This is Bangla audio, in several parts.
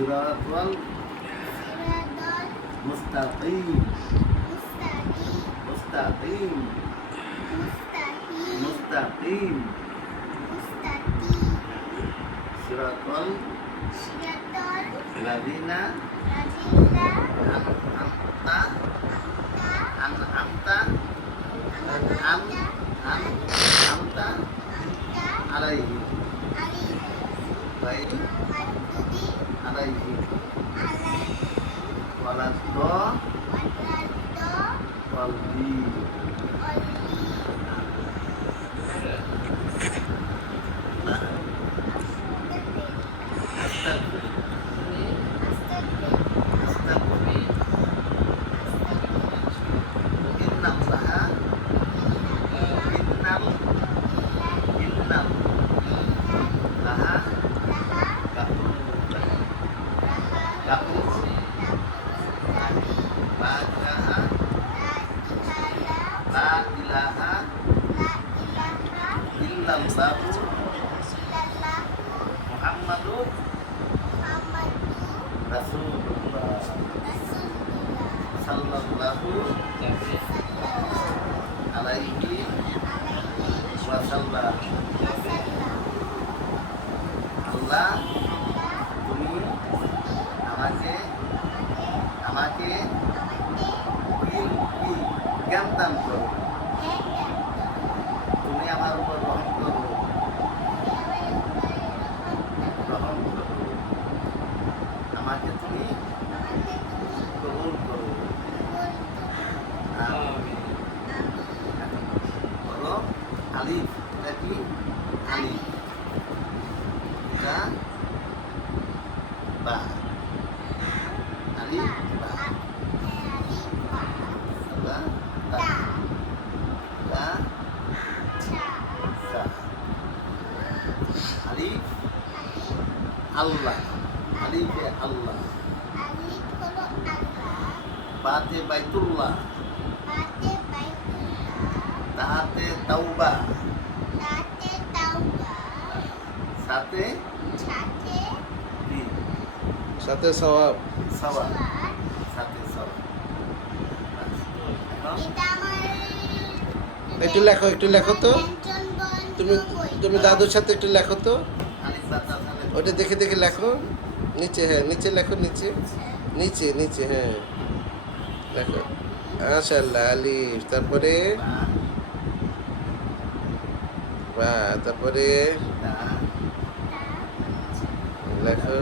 Siratul Mustaqim. Mustaqim. Mustaqim. Siratul Ladina. Amta Amta Amta ilaha illallah. আলিফ এটা কি আলিফ এটা বা আলিফ বা এটা তা এটা সা আলিফ আল্লাহ আলিফে আল্লাহ বাতে বাইতুল্লাহ তাহাতে তাওবা। সাথে দিন সাথে সওয়াব। সওয়া সাথে সওয়া একটু লেখো একটু লেখো তো। তুমি তুমি দাদুর সাথে একটু লেখো তো। ওটা দেখে দেখে লেখো। নিচে হ্যাঁ নিচে লেখো নিচে। নিচে নিচে হ্যাঁ। লেখো। মাশাআল্লাহ আলিফ। তারপরে? তারপরে লেখো।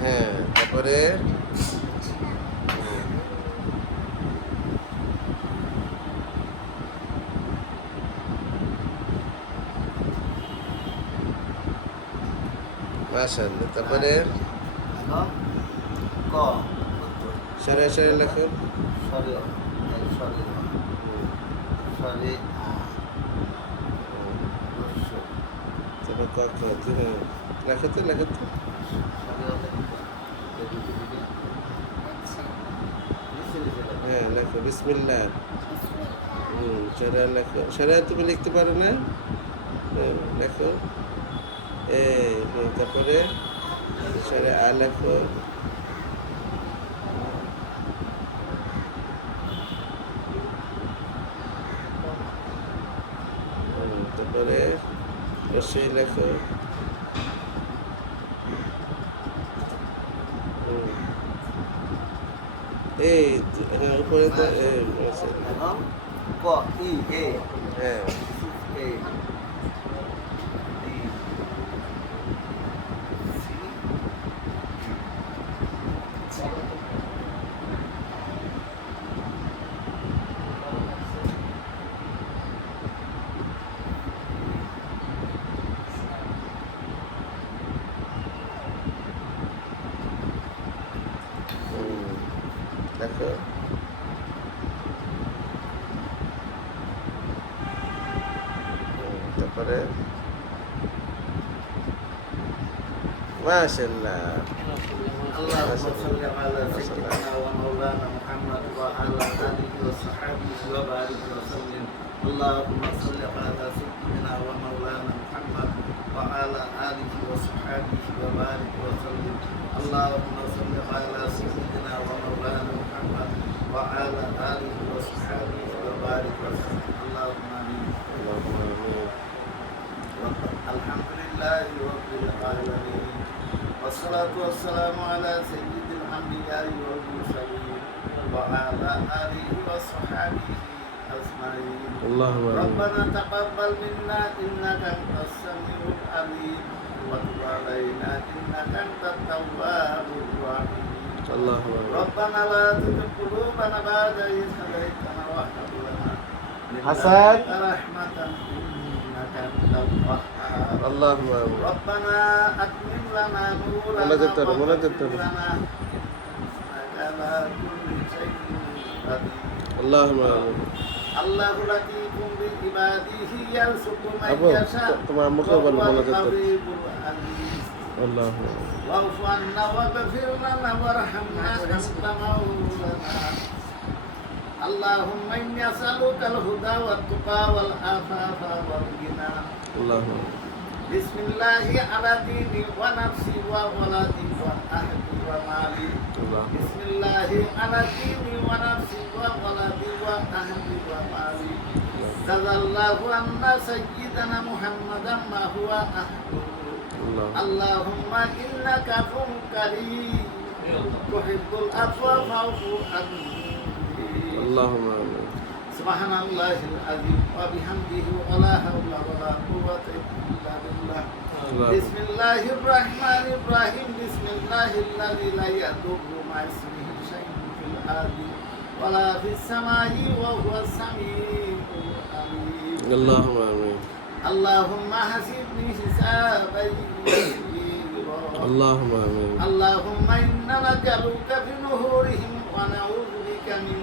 হ্যাঁ তারপরে? মাশাআল্লাহ তারপরে? ক? সরে সরে লেখো। সরে। তারপর ক খ তুই হ্যাঁ লেখো তো সরে লেখো। সেরা তুমি লিখতে পারো না? হ্যাঁ, লেখো। এই হ্যাঁ, তারপরে? সেরা আ লেখো হুম, তারপরে রসই লেখো হুম। এই হ্যাঁ উপরে তো এই রসই। এখন ক ই এ হ্যাঁ দেখো হুম, তারপরে মাশাল্লাহ اللهم صل على سيدنا ومولانا محمد وعلى اله وصحبه وبارك وسلم اللهم صل على سيدنا والصلاة والسلام على سيد الأنبياء والمرسلين وعلى آله وصحبه أجمعين اللهم آمين ربنا تقبل منا إنك أنت السميع العليم وتب علينا إنك أنت التواب الرحيم اللهم آمين ربنا لا تزغ قلوبنا بعد إذ هديتنا وهب لنا من حسن. لدنك رحمة إنك أنت الوهاب اللهم آمين ربنا أتمم لنا نورنا مناجاة ترى، مناجاة واغفر ترى. لنا إنك على كل شيء قدير اللهم آمين আল্লাহ লাতিফুম বিইবাদিহি ইয়ারসুকু মান আবু, ইয়াশা তো- তোমার মুখে বলো, ওয়া হুয়াল মোনাজাত করো। কাবিরুল আলিম। اللهم آمين واعف عنا واغفر لنا وارحمنا أنت مولانا اللهم إني أسألك الهدى والتقى والعفاف والغنى اللهم آمين بسم الله على ديني ونفسي وولدي وأهلي ومالي اللهم بسم الله على ديني ونفسي وولدي وأهلي ومالي جزا الله عنا سيدنا محمدا ما هو أهله اللهم اللهم إنك عفو كريم تحب العفو فاعف عني اللهم آمين سبحان الله العظيم وبحمده ولا حول ولا قوة إلا بالله. بسم الله الرحمن الرحيم بسم الله الذي لا يضر مع اسمه شيء في الأرض ولا في السماء وهو السميع العليم اللهم آمين. اللهم حسبني حسابا اللهم آمين. اللهم إنا نجعلك في نهورهم ونعوذ بك من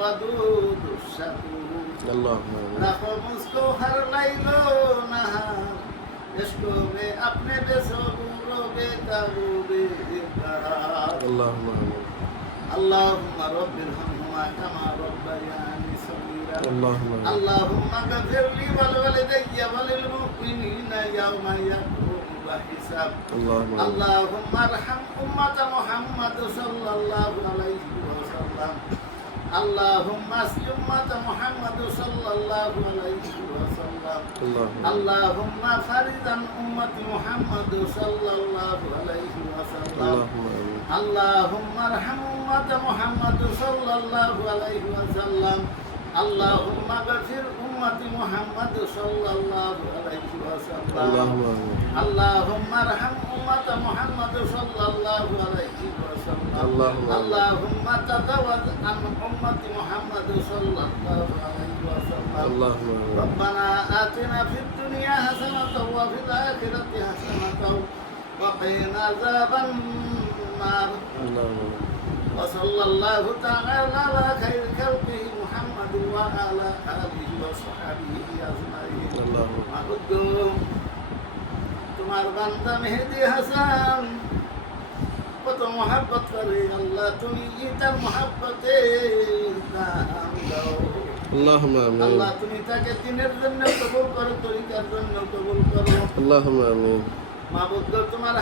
ودود الشكور رقم استوهر ليل نهار يشكو بأبن بصبور بتغور القرار اللهم اللهم رب ارحمهما كما ربياني صغيرا اللهم اللهم اغفر لي ولوالدي وللمؤمنين يوم يقوم وحساب اللهم ارحم أمة محمد صلى الله عليه وسلم اللهم اسق أمة محمد صلى الله عليه وسلم اللهم اللهم فردا أمة محمد صلى الله عليه وسلم اللهم آمين اللهم ارحم أمة محمد صلى الله عليه وسلم اللهم اغفر أمة محمد صلى الله عليه وسلم اللهم آمين اللهم ارحم أمة محمد صلى الله عليه وسلم اللهم آمين. اللهم تجاوز عن أمة محمد صلى الله عليه وسلم اللهم آمين ربنا آتنا في الدنيا حسنة وفي الآخرة حسنة وقنا عذاب النار اللهم آمين وصلى الله تعالى على خير خلقه محمد وعلى آله وصحبه أجمعين اللهم মাহুদ্দুম, তোমার বান্দা মেহেদি হাসান কত মহাব্বত করে আল্লাহ তুমি তার মহাব্বতে আল্লাহ তোমার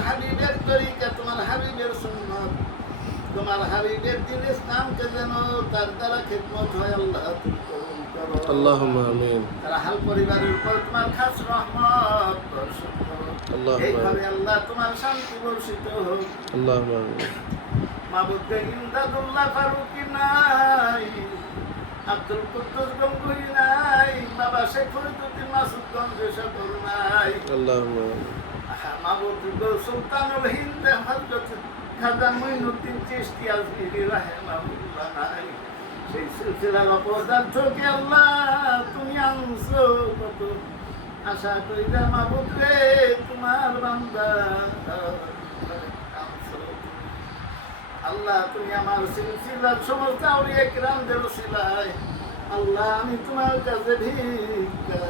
যেন তার দ্বারা হয় আল্লাহ আল্লাহ পরিবারের উপর তোমার খাস রহমত এইভাবে আল্লাহ তোমার শান্তি বর্ষিত হোক। আল্লাহ মাবুদ্দে ইমদাদুল্লাহ ফারুকি নাই আব্দুল কুদ্দুস গঙ্গুই নাই বাবা শেখুদ্দিন মাসুদ গঞ্জ সকল নাই। আল্লাহ মাবুদ সুলতানুল হিন্দ হজরত খাজা মঈনুদ্দিন চিশতি আজমিরি রাহিমাহুল্লাহ নাই। সেই সিলসিলার অপদার্থকে আল্লাহ তুমি আনছো কত আশা কইরা মাবুদ রে আল্লাহ তুমি আমার সিলসিলার সমস্ত আউলিয়া কিরামদের সিলাই আল্লাহ আমি তোমার কাছে ভিক্ষা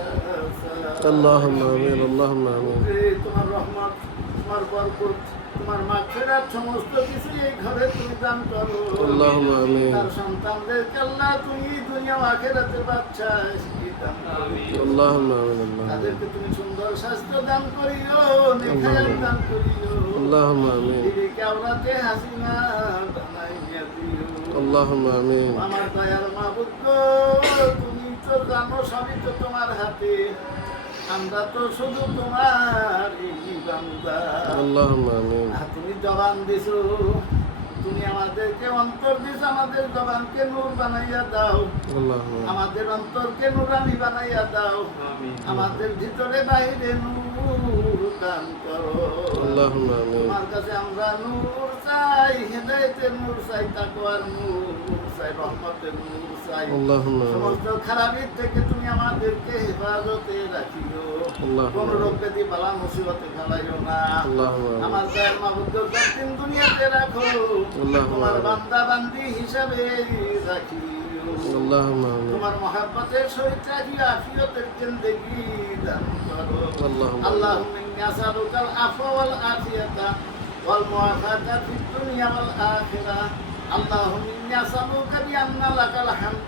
আল্লাহুম্মা আমিন আল্লাহুম্মা আমিন। তোমার রহমত তোমার বরকত। তোমার মাগফিরাত সমস্ত কিছু এই ঘরে তুমি দান করো। আল্লাহুম্মা আমিন। তার সন্তানদের আল্লাহ তুমি দুনিয়া আখিরাতে বাচ্চা তুমি সুন্দর স্বাস্থ্য দান করিও দান করিও। আল্লাহুম্মা আমিন। দিদিকে হাসিনা বানাইয়া দিও। আল্লাহুম্মা আমিন। আমার দয়ার তুমি তো জানো সবই তো তোমার হাতে। আমরা তো শুধু তোমার তুমি জবান দিছো। তুমি আমাদেরকে অন্তর দিছো আমাদের জবানকে নূর বানাইয়া দাও। আমাদের অন্তরকে নূরানি বানাইয়া দাও। আমাদের ভিতরে বাইরে নূর দান করো। তোমার কাছে আমরা নূর চাই হেদাইতে নূর চাই তাকওয়ার নূর। চাই রহমতের নূর চাই اللهم آمين সমস্ত খারাপের থেকে তুমি আমাদেরকে হেফাজতে রাখিও اللهم কোন آمين রোগ ব্যাধি বালা মুসিবতে ফেলাইও না اللهم آمين আমার গায়ের মাবুদ্দ দিন দুনিয়াতে রাখো আল্লাহ তোমার আমিন। বান্দা বান্দি হিসাবে রাখিও اللهم آمين তোমার মহাব্বতের সহিত রাখিও আফিয়তের জিন্দেগি দান করো اللهم آمين اللهم إني أسألك العفو والعافية والمعافاة في الدنيا والآخرة اللهم إني أسألك بأن لك الحمد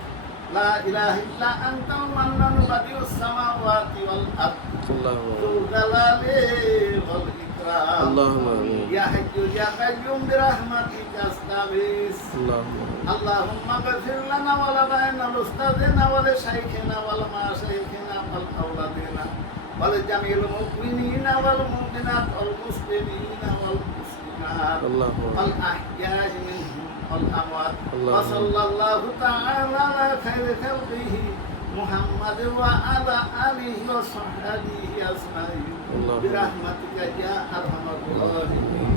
لا إله إلا أنت المنان بديع السماوات والأرض اللهم ذو آمين الجلال والإكرام اللهم آمين يا حي يا قيوم برحمتك أستغيث اللهم آمين اللهم اغفر لنا ولنا ولأستاذنا ولشيخنا ولمشايخنا ولأولادنا ولجميع المؤمنين والمؤمنات والمسلمين والمسلمات والأحياء منهم والأموات. وصلى الله تعالى على خير خلقه محمد وعلى آله وصحبه أجمعين. برحمتك يا أرحم الراحمين.